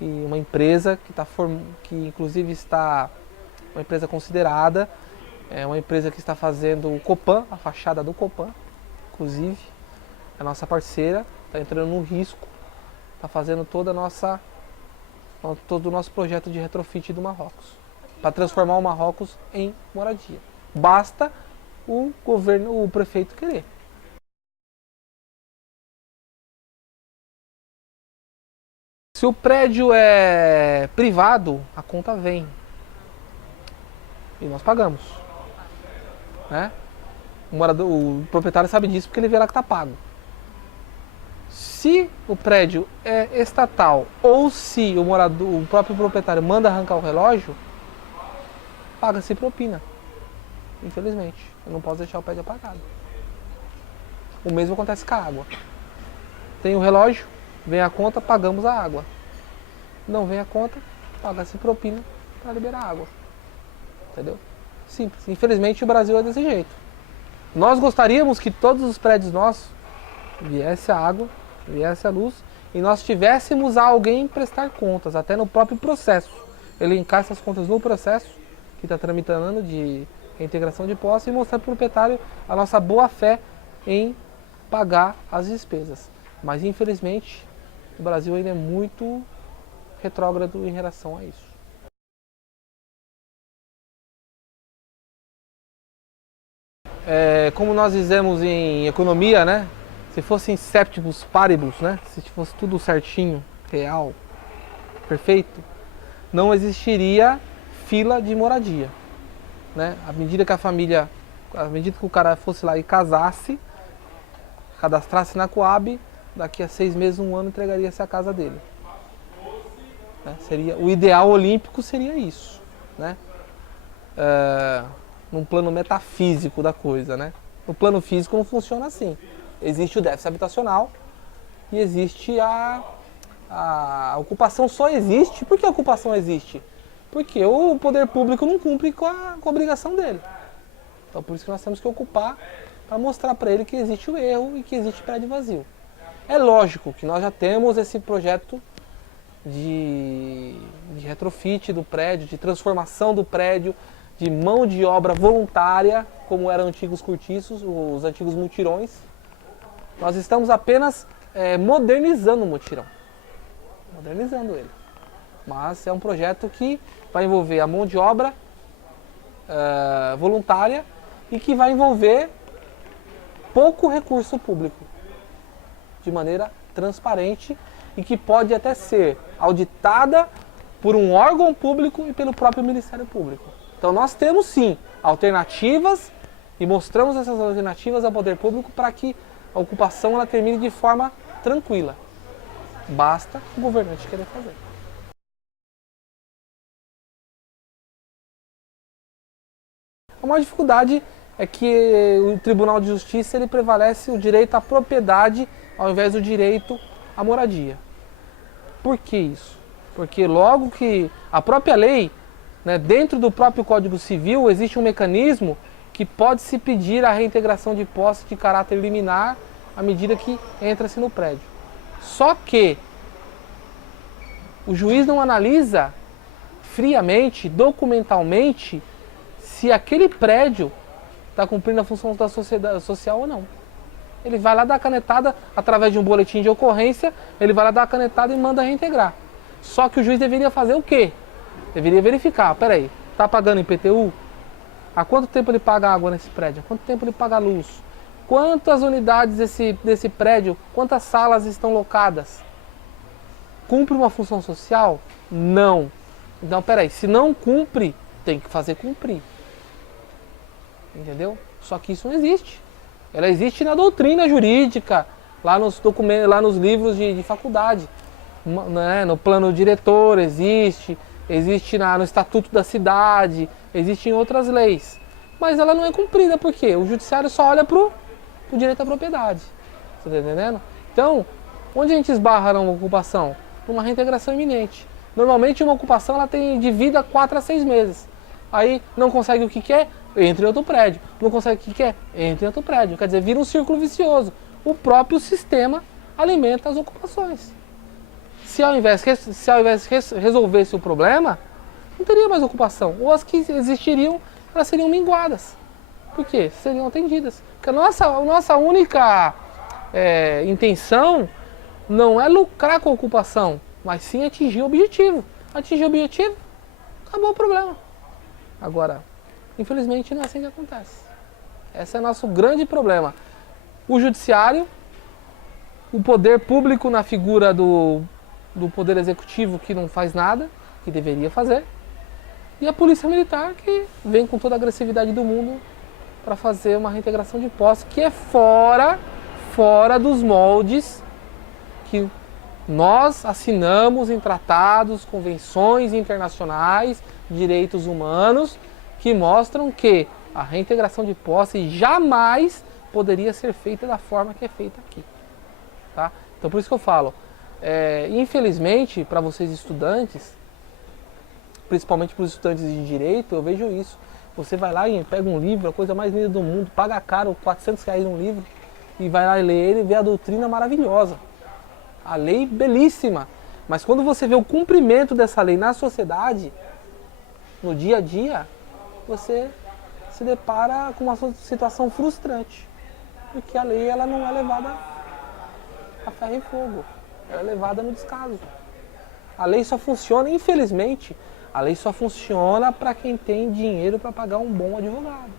uma empresa que inclusive está uma empresa considerada, é uma empresa que está fazendo o Copan, a fachada do Copan, inclusive, é a nossa parceira, está entrando no risco, está fazendo todo o nosso projeto de retrofit do Marrocos, para transformar o Marrocos em moradia. Basta o governo, o prefeito querer. Se o prédio é privado, a conta vem e nós pagamos, né? O proprietário sabe disso porque ele vê lá que está pago. Se o prédio é estatal ou se o próprio proprietário manda arrancar o relógio, paga-se propina. Infelizmente, eu não posso deixar o prédio apagado. O mesmo acontece com a água. Tem o relógio, vem a conta, pagamos a água. Não vem a conta, paga-se propina para liberar a água. Entendeu? Simples. Infelizmente o Brasil é desse jeito. Nós gostaríamos que todos os prédios nossos viesse a água, viesse a luz e nós tivéssemos alguém prestar contas, até no próprio processo. Elencar essas contas no processo que está tramitando de reintegração de posse e mostrar para o proprietário a nossa boa fé em pagar as despesas. Mas infelizmente o Brasil ainda é muito retrógrado em relação a isso. Como nós dizemos em economia, né? Se fosse em septibus paribus, né? Se fosse tudo certinho, real, perfeito, não existiria fila de moradia, né? À medida que o cara fosse lá e casasse, cadastrasse na Coab, daqui a 6 meses, 1 ano, entregaria-se a casa dele. Seria, o ideal olímpico seria isso, né? Num plano metafísico da coisa, né? No plano físico não funciona assim. Existe o déficit habitacional e existe a ocupação. Só existe. Por que a ocupação existe? Porque o poder público não cumpre com a obrigação dele. Então por isso que nós temos que ocupar para mostrar para ele que existe o erro e que existe prédio vazio. É lógico que nós já temos esse projeto de retrofit do prédio, de transformação do prédio, de mão de obra voluntária, como eram antigos cortiços, os antigos mutirões. Nós estamos apenas modernizando o mutirão, modernizando ele. Mas é um projeto que vai envolver a mão de obra voluntária e que vai envolver pouco recurso público, de maneira transparente e que pode até ser auditada por um órgão público e pelo próprio Ministério Público. Então nós temos sim alternativas e mostramos essas alternativas ao poder público para que a ocupação ela termine de forma tranquila. Basta o governante querer fazer. A maior dificuldade é que o Tribunal de Justiça ele prevalece o direito à propriedade ao invés do direito à moradia. Por que isso? Porque logo que a própria lei, né, dentro do próprio Código Civil, existe um mecanismo que pode se pedir a reintegração de posse de caráter liminar à medida que entra-se no prédio. Só que o juiz não analisa friamente, documentalmente, se aquele prédio está cumprindo a função da sociedade social ou não. Ele vai lá dar a canetada, através de um boletim de ocorrência, ele vai lá dar a canetada e manda reintegrar. Só que o juiz deveria fazer o quê? Deveria verificar, peraí, está pagando IPTU? Há quanto tempo ele paga água nesse prédio? Há quanto tempo ele paga luz? Quantas unidades desse prédio, quantas salas estão locadas? Cumpre uma função social? Não. Então, peraí, se não cumpre, tem que fazer cumprir. Entendeu? Só que isso não existe. Ela existe na doutrina jurídica, lá nos documentos, lá nos livros de faculdade. Né? No plano diretor existe no Estatuto da Cidade, existe em outras leis. Mas ela não é cumprida, por quê? O judiciário só olha pro direito à propriedade. Você está entendendo? Então, onde a gente esbarra na ocupação? Uma reintegração iminente. Normalmente uma ocupação ela tem de vida 4 a 6 meses. Aí não consegue o que quer, entra em outro prédio. Não consegue o que quer, entra em outro prédio. Quer dizer, vira um círculo vicioso. O próprio sistema alimenta as ocupações. Se ao invés resolvesse o problema, não teria mais ocupação. Ou as que existiriam, elas seriam minguadas. Por quê? Seriam atendidas. Porque a nossa única intenção não é lucrar com a ocupação, mas sim atingir o objetivo. Atingir o objetivo, acabou o problema. Agora, infelizmente não é assim que acontece. Esse é o nosso grande problema. O judiciário, o poder público na figura do poder executivo que não faz nada, que deveria fazer, e a polícia militar que vem com toda a agressividade do mundo para fazer uma reintegração de posse que é fora dos moldes que nós assinamos em tratados, convenções internacionais, direitos humanos, que mostram que a reintegração de posse jamais poderia ser feita da forma que é feita aqui. Tá? Então por isso que eu falo, infelizmente para vocês estudantes, principalmente para os estudantes de direito, eu vejo isso. Você vai lá e pega um livro, a coisa mais linda do mundo, paga caro, R$400 um livro, e vai lá e lê ele e vê a doutrina maravilhosa. A lei belíssima. Mas quando você vê o cumprimento dessa lei na sociedade, no dia a dia, você se depara com uma situação frustrante. Porque a lei ela não é levada a ferro e fogo. Ela é levada no descaso. A lei só funciona, infelizmente, a lei só funciona para quem tem dinheiro para pagar um bom advogado.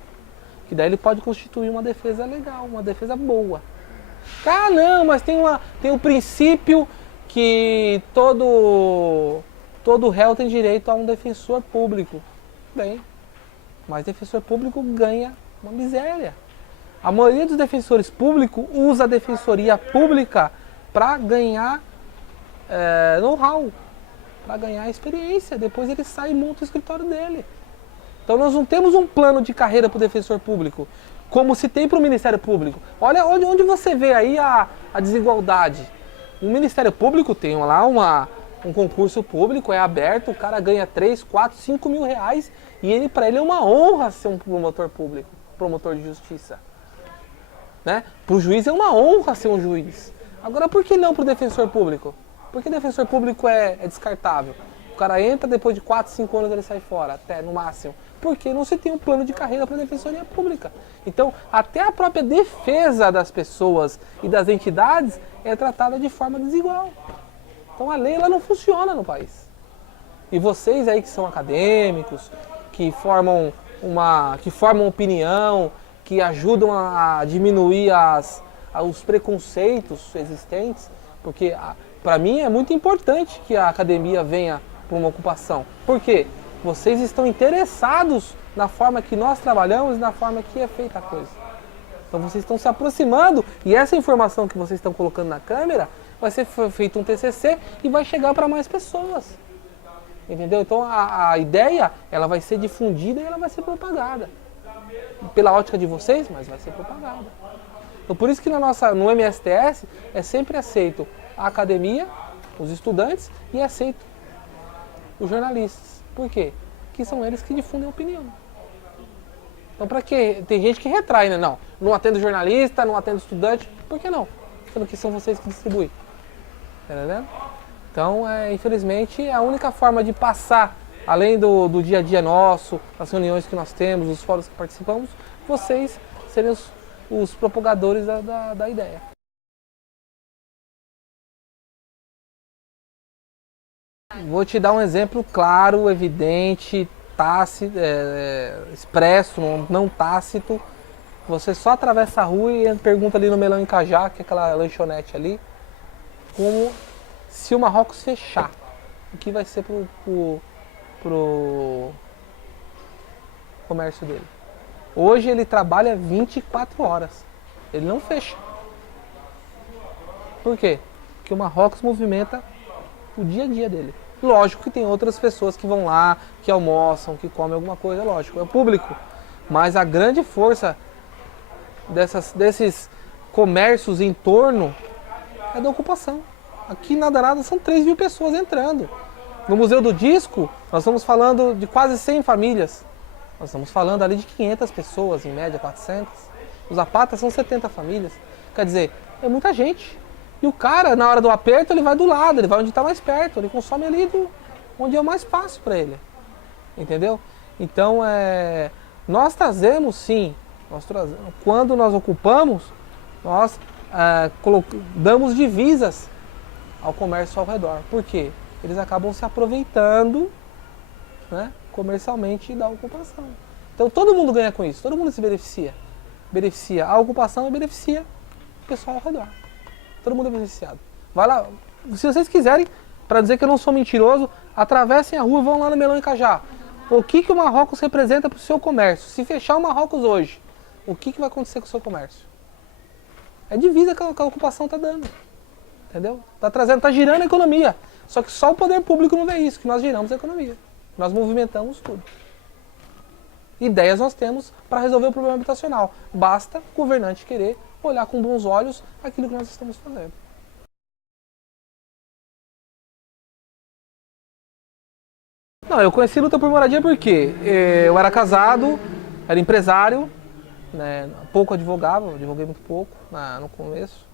Que daí ele pode constituir uma defesa legal, uma defesa boa. Ah, não, mas tem o princípio que todo réu tem direito a um defensor público. Bem, mas defensor público ganha uma miséria. A maioria dos defensores públicos usa a defensoria pública para ganhar know-how, para ganhar experiência. Depois ele sai e monta o escritório dele. Então nós não temos um plano de carreira para o defensor público, como se tem para o Ministério Público. Olha onde você vê aí a desigualdade. O Ministério Público tem lá um concurso público, é aberto, o cara ganha 3, 4, 5 mil reais e para ele é uma honra ser um promotor público, promotor de justiça. Né? Para o juiz é uma honra ser um juiz. Agora por que não para o defensor público? Porque defensor público é descartável. O cara entra, depois de 4, 5 anos ele sai fora, até no máximo. Porque não se tem um plano de carreira para a defensoria pública. Então, até a própria defesa das pessoas e das entidades é tratada de forma desigual. Então a lei ela não funciona no país. E vocês aí que são acadêmicos, que formam opinião, que ajudam a diminuir os preconceitos existentes, porque para mim é muito importante que a academia venha para uma ocupação. Por quê? Vocês estão interessados na forma que nós trabalhamos e na forma que é feita a coisa. Então vocês estão se aproximando e essa informação que vocês estão colocando na câmera vai ser feito um TCC e vai chegar para mais pessoas. Entendeu? Então a ideia ela vai ser difundida e ela vai ser propagada. Pela ótica de vocês, mas vai ser propagada. Então por isso que no MSTS é sempre aceito a academia, os estudantes e aceito os jornalistas. Por quê? Porque são eles que difundem a opinião. Então para quê? Tem gente que retrai, né? Não atendo jornalista, não atendo estudante. Por que não? Sendo que são vocês que distribuem. Tá entendendo? Então, infelizmente, a única forma de passar, além do dia a dia nosso, das reuniões que nós temos, os fóruns que participamos, vocês serem os propagadores da ideia. Vou te dar um exemplo claro, evidente, tácito, expresso, não tácito. Você só atravessa a rua e pergunta ali no Melão em Cajá, que é aquela lanchonete ali, como se o Marrocos fechar, o que vai ser pro comércio dele. Hoje ele trabalha 24 horas, ele não fecha. Por quê? Porque o Marrocos movimenta o dia a dia dele. Lógico que tem outras pessoas que vão lá, que almoçam, que comem alguma coisa, lógico, é o público. Mas a grande força desses comércios em torno é da ocupação. Aqui nada são 3 mil pessoas entrando. No Museu do Disco, nós estamos falando de quase 100 famílias. Nós estamos falando ali de 500 pessoas, em média 400. Os Zapatas são 70 famílias. Quer dizer, é muita gente. E o cara, na hora do aperto, ele vai do lado, ele vai onde está mais perto, ele consome ali onde é o mais fácil para ele. Entendeu? Então, nós trazemos, sim, quando nós ocupamos, nós damos divisas ao comércio ao redor. Por quê? Eles acabam se aproveitando, né, comercialmente da ocupação. Então todo mundo ganha com isso, todo mundo se beneficia. Beneficia a ocupação e beneficia o pessoal ao redor. Todo mundo é beneficiado. Vai lá, se vocês quiserem, para dizer que eu não sou mentiroso, atravessem a rua, vão lá no Melão e Cajá. O que o Marrocos representa para o seu comércio? Se fechar o Marrocos hoje, o que vai acontecer com o seu comércio? É divisa que a ocupação está dando. Entendeu? Está girando a economia. Só que só o poder público não vê isso, que nós giramos a economia. Nós movimentamos tudo. Ideias nós temos para resolver o problema habitacional. Basta o governante querer olhar com bons olhos aquilo que nós estamos fazendo. Não, eu conheci luta por moradia porque eu era casado, era empresário, né, pouco advogava, advoguei muito pouco no começo,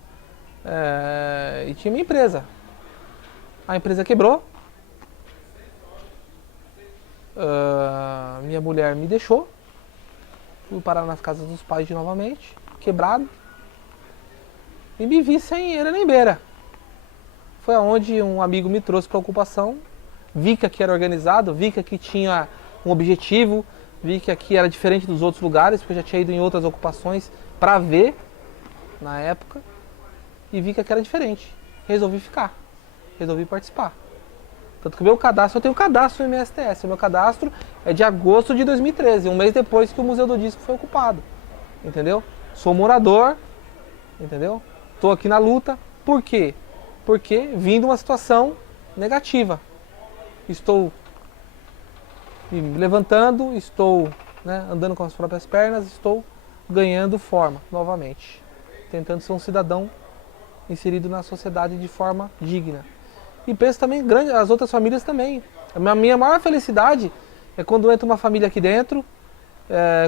e tinha minha empresa. A empresa quebrou, minha mulher me deixou, fui parar nas casas dos pais novamente, quebrado, e me vi sem era nem beira. Foi aonde um amigo me trouxe para a ocupação, vi que aqui era organizado, vi que aqui tinha um objetivo, vi que aqui era diferente dos outros lugares, porque eu já tinha ido em outras ocupações para ver, na época, e vi que aqui era diferente. Resolvi ficar, resolvi participar. Tanto que o meu cadastro, eu tenho cadastro no MSTS, o meu cadastro é de agosto de 2013, um mês depois que o Museu do Disco foi ocupado, entendeu? Sou morador, entendeu? Estou aqui na luta, por quê? Porque vim de uma situação negativa. Estou me levantando, estou, né, andando com as próprias pernas, estou ganhando forma novamente, tentando ser um cidadão inserido na sociedade de forma digna. E penso também, as outras famílias também. A minha maior felicidade é quando entra uma família aqui dentro,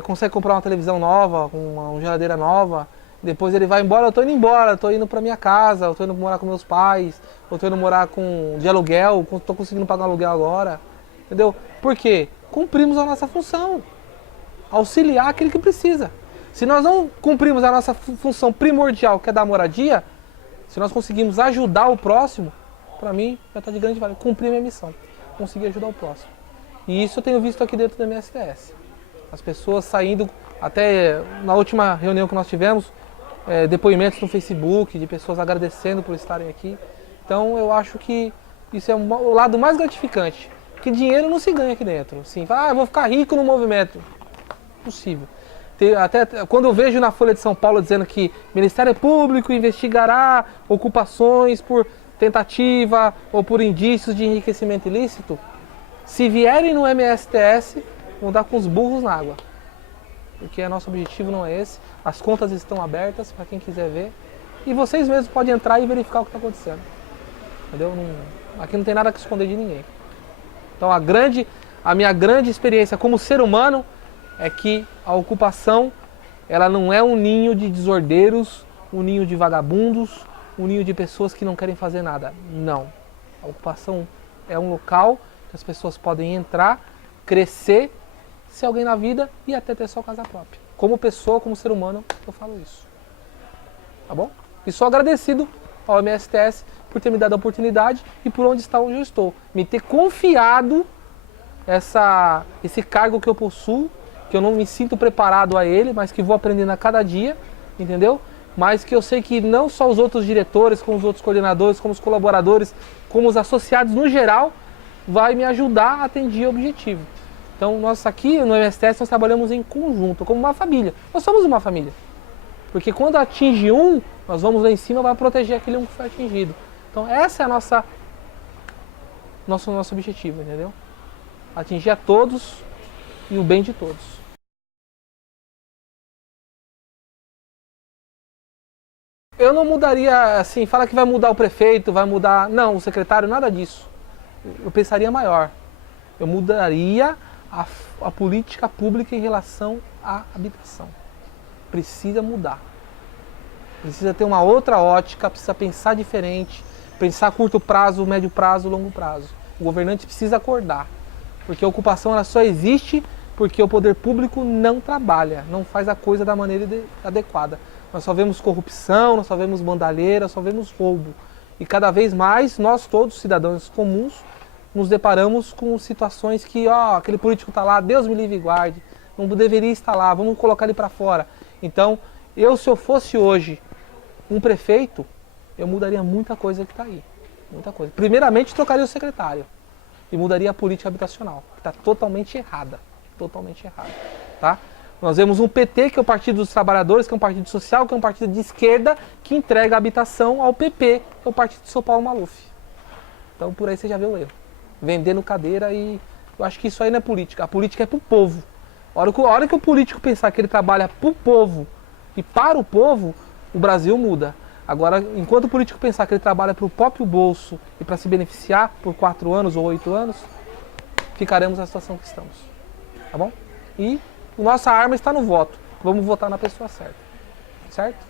consegue comprar uma televisão nova, uma geladeira nova, depois ele vai embora, eu estou indo embora, estou indo para minha casa, eu estou indo morar com meus pais, eu estou indo morar de aluguel, estou conseguindo pagar aluguel agora, entendeu? Por quê? Cumprimos a nossa função, auxiliar aquele que precisa. Se nós não cumprimos a nossa função primordial, que é dar moradia, se nós conseguimos ajudar o próximo, para mim já está de grande valor, cumprir minha missão, conseguir ajudar o próximo. E isso eu tenho visto aqui dentro da MSTS. As pessoas saindo, até na última reunião que nós tivemos, depoimentos no Facebook de pessoas agradecendo por estarem aqui. Então eu acho que isso é o lado mais gratificante, que dinheiro não se ganha aqui dentro. Assim, eu vou ficar rico no movimento. Impossível. Até quando eu vejo na Folha de São Paulo dizendo que o Ministério Público investigará ocupações por tentativa ou por indícios de enriquecimento ilícito, se vierem no MSTS, vão dar com os burros na água. Porque nosso objetivo não é esse. As contas estão abertas para quem quiser ver. E vocês mesmos podem entrar e verificar o que está acontecendo. Entendeu? Aqui não tem nada que esconder de ninguém. Então a minha grande experiência como ser humano é que a ocupação, ela não é um ninho de desordeiros, um ninho de vagabundos, um ninho de pessoas que não querem fazer nada. Não. A ocupação é um local que as pessoas podem entrar, crescer, ser alguém na vida e até ter sua casa própria. Como pessoa, como ser humano, eu falo isso. Tá bom? E sou agradecido ao MSTS por ter me dado a oportunidade e por onde eu estou. Me ter confiado esse cargo que eu possuo, que eu não me sinto preparado a ele, mas que vou aprendendo a cada dia, entendeu? Mas que eu sei que não só os outros diretores, como os outros coordenadores, como os colaboradores, como os associados no geral, vai me ajudar a atingir o objetivo. Então nós aqui no MSTS nós trabalhamos em conjunto, como uma família. Nós somos uma família. Porque quando atinge um, nós vamos lá em cima para proteger aquele um que foi atingido. Então essa é nosso objetivo, entendeu? Atingir a todos e o bem de todos. Eu não mudaria, assim, fala que vai mudar o prefeito, vai mudar... Não, o secretário, nada disso. eu pensaria maior. Eu mudaria a política pública em relação à habitação. Precisa mudar. Precisa ter uma outra ótica, precisa pensar diferente, pensar a curto prazo, médio prazo, longo prazo. O governante precisa acordar, porque a ocupação ela só existe porque o poder público não trabalha, não faz a coisa da maneira adequada. Nós só vemos corrupção, nós só vemos bandalheira, nós só vemos roubo. E cada vez mais, nós todos, cidadãos comuns, nos deparamos com situações que, aquele político está lá, Deus me livre e guarde, não deveria estar lá, vamos colocar ele para fora. Então, se eu fosse hoje um prefeito, eu mudaria muita coisa que está aí. Muita coisa. Primeiramente, trocaria o secretário e mudaria a política habitacional, que está totalmente errada. Totalmente errada. Tá? Nós vemos um PT, que é o Partido dos Trabalhadores, que é um partido social, que é um partido de esquerda, que entrega a habitação ao PP, que é o partido de São Paulo Maluf. Então, por aí você já vê o erro. Vendendo cadeira e... Eu acho que isso aí não é política. A política é pro povo. A hora que o político pensar que ele trabalha pro povo e para o povo, o Brasil muda. Agora, enquanto o político pensar que ele trabalha pro próprio bolso e para se beneficiar por 4 anos ou 8 anos, ficaremos na situação que estamos. Tá bom? E nossa arma está no voto. Vamos votar na pessoa certa. Certo?